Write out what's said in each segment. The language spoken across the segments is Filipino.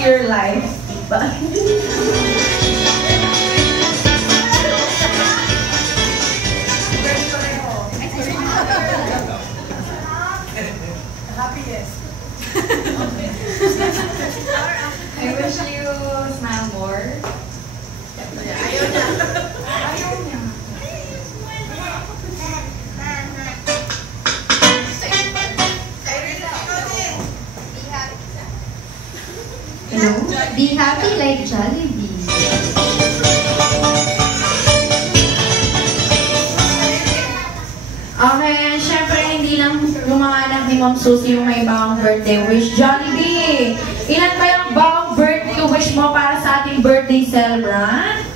happier life. Diba? Happiest. I wish you smile more. Ayaw niya. Ayaw niya. Hello? Be happy like Jollibee. Okay, syempre hindi lang yung mga anak ni Ma'am Susie yung may bawang birthday wish. Jollibee, ilan ba yung bawang birthday wish mo para sa ating birthday celebrant?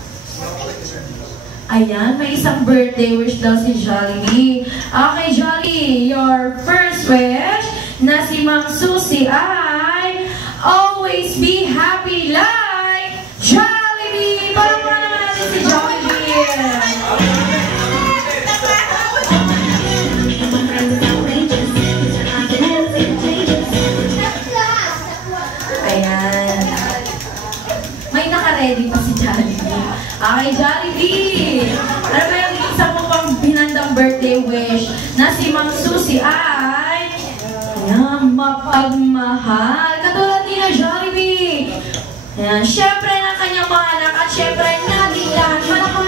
Ayan, may isang birthday wish daw si Jollibee. Okay, Jolly, your first wish na si Ma'am Susie ay always be happy like Jollibee! Palakpakan naman natin si Jollibee! Ayan. May naka-ready pa si Jollibee. Okay, Jollibee! Ano ba yung isa mo pang binandang birthday wish na si Ma'am Susie ay mapagmahal. Katulad ni na Jollibee. Ayan, syempre ng kanyang mga anak at syempre nating lahat.